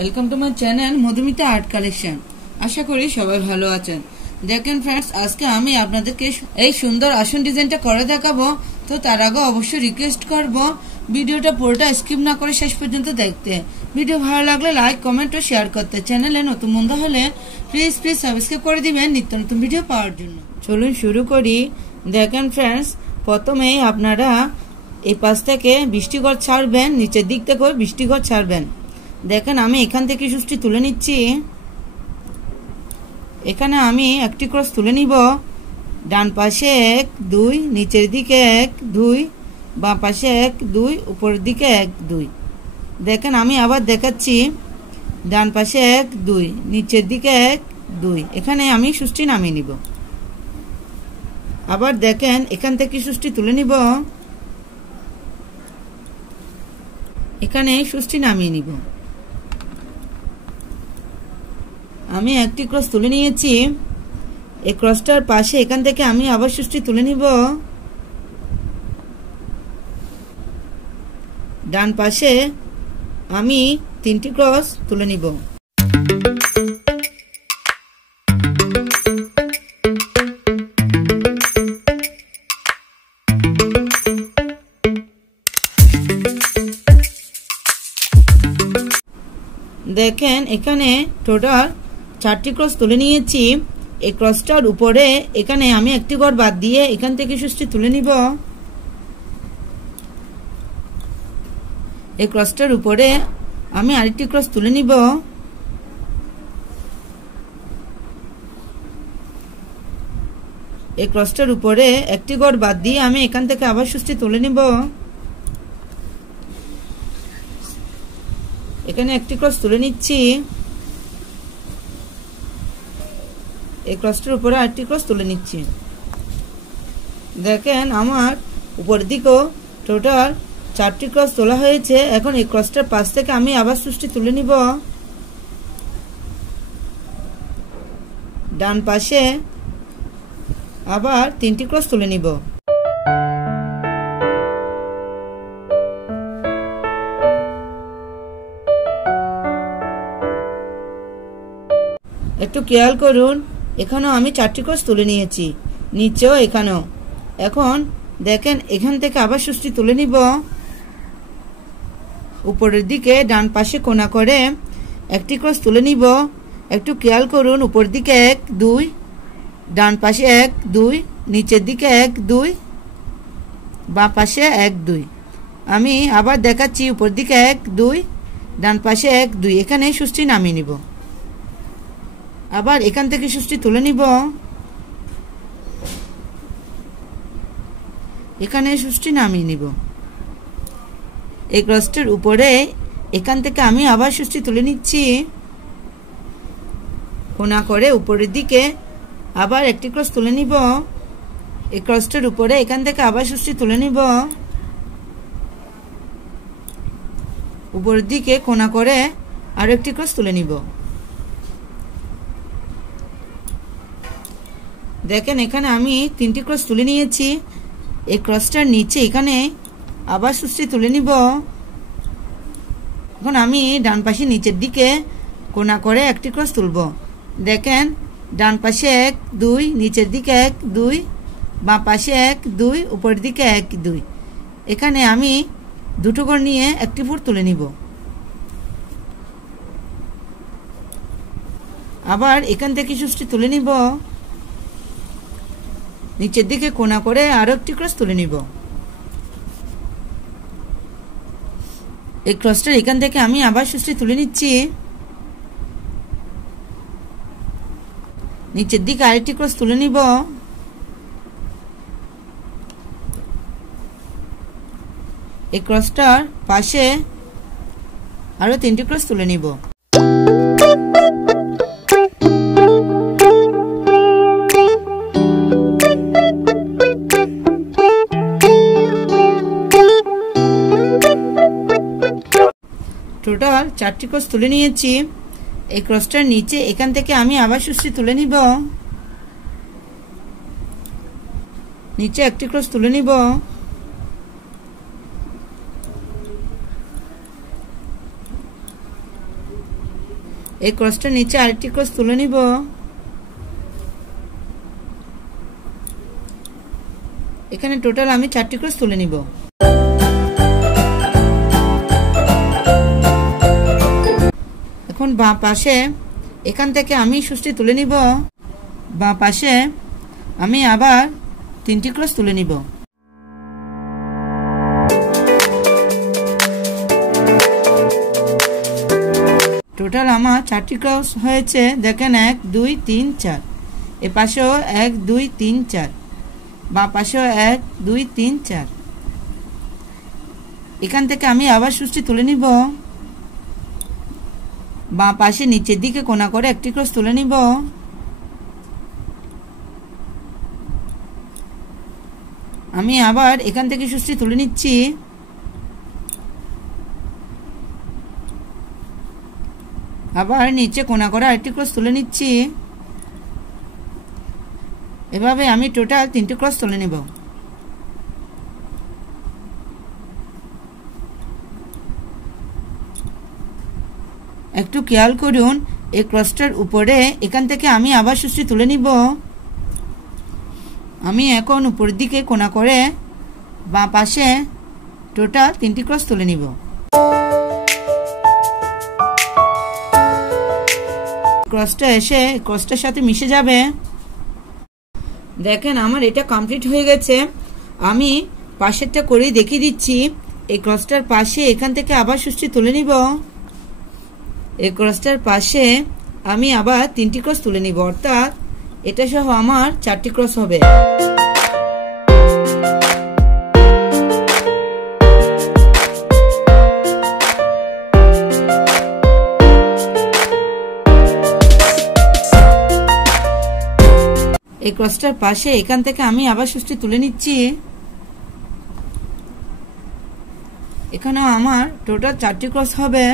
Welcome to my channel Madhumita art collection. আশা করি সবাই ভালো আছেন। দেখেন ফ্রেন্ডস, আজকে আমি আপনাদেরকে এই সুন্দর আসন ডিজাইনটা করে দেখাবো। তো তার আগে অবশ্যই রিকোয়েস্ট করব ভিডিওটা পুরোটা স্কিপ না করে শেষ পর্যন্ত দেখতে। ভিডিও ভালো লাগলে লাইক, কমেন্ট ও শেয়ার করতে। চ্যানেলে নতুন বন্ধু হলে প্লিজ সাবস্ক্রাইব করে দিবেন নিত্য নতুন ভিডিও পাওয়ার জন্য। চলুন শুরু করি। দেখেন ফ্রেন্ডস, প্রথমেই আপনারা এই পাশ থেকে বৃষ্টিঘর ছাড়বেন, নিচের দিক থেকে বৃষ্টিঘর ছাড়বেন। দেখেন আমি এখান থেকে সুষ্টি তুলে নিচ্ছি। এখানে আমি একটি ক্রস তুলে নিব। ডান পাশে 1 2, নিচের দিকে 1 2, বাম পাশে 1 2, উপরের দিকে 1 2। দেখেন আমি আবার দেখাচ্ছি। ডান পাশে 1 2, নিচের দিকে 1 2। এখানে আমি সুষ্টি নামিয়ে নিব। আবার দেখেন এখান থেকে সুষ্টি তুলে নিব। এখানে সুষ্টি নামিয়ে নিব। আমি একটি ক্রস তুলে নিয়েছি। এই ক্রসটার পাশে এখান থেকে আমি আবার সুষ্টি তুলে নিব। ডান পাশে আমি 3টি ক্রস তুলে নিব। দেখেন এখানে টোটাল 4টি ক্রস তুলে নিয়েছি। এই ক্রসটার উপরে এখানে আমি একটি ঘর বাদ দিয়ে এখান থেকে সুষ্টি তুলে নিব। এই ক্রসটার উপরে আমি আরেকটি ক্রস তুলে নিব। এই ক্রসটার উপরে একটি ঘর বাদ দিয়ে আমি এখান থেকে আবার সুষ্টি তুলে নিব। এখানে একটি ক্রস তুলে নিচ্ছি। এই ক্রসটার উপরে আরেকটি ক্রস তুলে নিচ্ছি। দেখেন আমার উপরের দিকেও টোটাল 4টি ক্রস তোলা হয়েছে। এখন এই ক্রসটার পাশ থেকে আমি আবার সুষ্টি তুলে নিব। ডান পাশে আবার 3টি ক্রস তুলে নিব। একটু খেয়াল করুন, এখানেও আমি 4টি ক্রস তুলে নিয়েছি, নিচেও এখানেও। এখন দেখেন এখান থেকে আবার সুষ্টি তুলে নিব। উপরের দিকে ডান পাশে কোণা করে একটি ক্রস তুলে নিব। একটু খেয়াল করুন, উপর দিকে 1 2, ডান পাশে 1 2, নিচের দিকে 1 2, বাম পাশে 1 2। আমি আবার দেখাচ্ছি, উপর দিকে 1 2, ডান পাশে 1 2। এখানে সুষ্টি নামিয়ে নিব। আবার এখান থেকে সুষ্টি তুলে নিব। এখানে সুষ্টি নামিয়ে নিব। এই ক্রসটার উপরে এখান থেকে আমি আবার সুষ্টি তুলে নিচ্ছি। কোণা করে উপরের দিকে আবার একটি ক্রস তুলে নিব। এই ক্রসটার উপরে এখান থেকে আবার সুষ্টি তুলে নিব। উপরের দিকে কোণা করে আরো একটি ক্রস তুলে নিব। দেখেন এখানে আমি 3টি ক্রস তুলে নিয়েছি। এই ক্রসটার নিচে এখানে আবার সুষ্টি তুলে নিব। এখন আমি ডান পাশে নিচের দিকে কোণা করে একটি ক্রস তুলব। দেখেন ডান পাশে 1 2, নিচের দিকে 1 2, বাম পাশে 1 2, উপরের দিকে 1 2। এখানে আমি 2টো ঘর নিয়ে একটি ফুট তুলে নিব। আবার এখান থেকে সুষ্টি তুলে নিব। নিচের দিকে কোণা করে আরো একটি ক্রস তুলে নিব। এই ক্রসটার এখান থেকে আমি আবার সুষ্টি তুলে নিচ্ছি। নিচের দিকে আরেকটি ক্রস তুলে নিব। এই ক্রসটার পাশে আরো 3টি ক্রস তুলে নিব। টোটাল 4টি ক্রস তুলে নিয়েছি। এই ক্রসটার নিচে এখান থেকে আমি আবার সুষ্টি তুলে নিব। নিচে একটি ক্রস তুলে নিব। এই ক্রসটার নিচে আরেকটি ক্রস তুলে নিব। এখানে টোটাল আমি 4টি ক্রস তুলে নিব। এখন বাঁ পাশে এখান থেকে আমি সুষ্টি তুলে নিব। বাঁ পাশে আমি আবার 3টি ক্রস তুলে নিব। টোটাল আমার 4টি ক্রস হয়েছে। দেখেন 1 2 3 4, এ পাশেও 1 2 3 4, বাঁ পাশেও 1 2 3 4। এখান থেকে আমি আবার সুষ্টি তুলে নিব। বাঁ পাশে নিচের দিকে কোণা করে একটি ক্রস তুলে নিব। আমি আবার এখান থেকে সুষ্টি তুলে নিচ্ছি। আবার নিচে কোণা করে আরেকটি ক্রস তুলে নিচ্ছি। এভাবে আমি টোটাল 3টি ক্রস তুলে নেব। একটু খেয়াল করুন, এই ক্রসটার উপরে এখান থেকে আমি আবার সুষ্টি তুলে নিব। আমি এখন উপরের দিকে কোণা করে বাঁ পাশে টোটাল 3টি ক্রস তুলে নিব। ক্রসটা এসে ক্রসটার সাথে মিশে যাবে। দেখেন আমার এটা কমপ্লিট হয়ে গেছে। আমি পাশেরটা করে দেখিয়ে দিচ্ছি। এই ক্রসটার পাশে এখান থেকে আবার সুষ্টি তুলে নিব। এই ক্রসটার পাশে আমি আবার 3টি ক্রস তুলে নিব, অর্থাৎ এটা সহ আমার 4টি ক্রস হবে। এই ক্রসটার পাশে এখান থেকে আমি আবার সুষ্টি তুলে নিচ্ছি। এখানেও আমার টোটাল 4টি ক্রস হবে।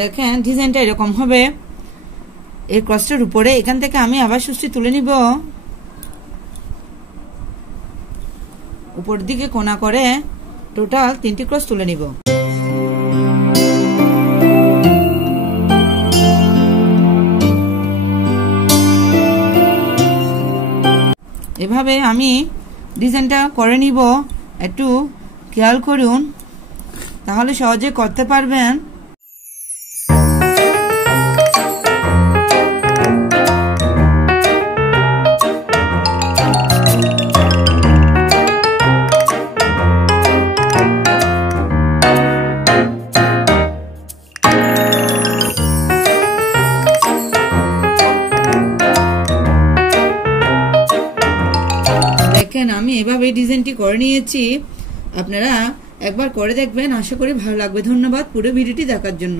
দেখেন ডিজাইনটা এরকম হবে। এই ক্রসটার উপরে এখান থেকে আমি আবার সুষ্টি তুলে নিব। উপর দিকে কোণা করে টোটাল 3টি ক্রস তুলে নিব। এভাবে আমি ডিজাইনটা করে নিব। একটু খেয়াল করুন, তাহলে সহজে করতে পারবেন। আমি এভাবে ডিজাইনটি করে নিয়েছি। আপনারা একবার করে দেখবেন, আশা করি ভালো লাগবে। ধন্যবাদ পুরো ভিডিওটি দেখার জন্য।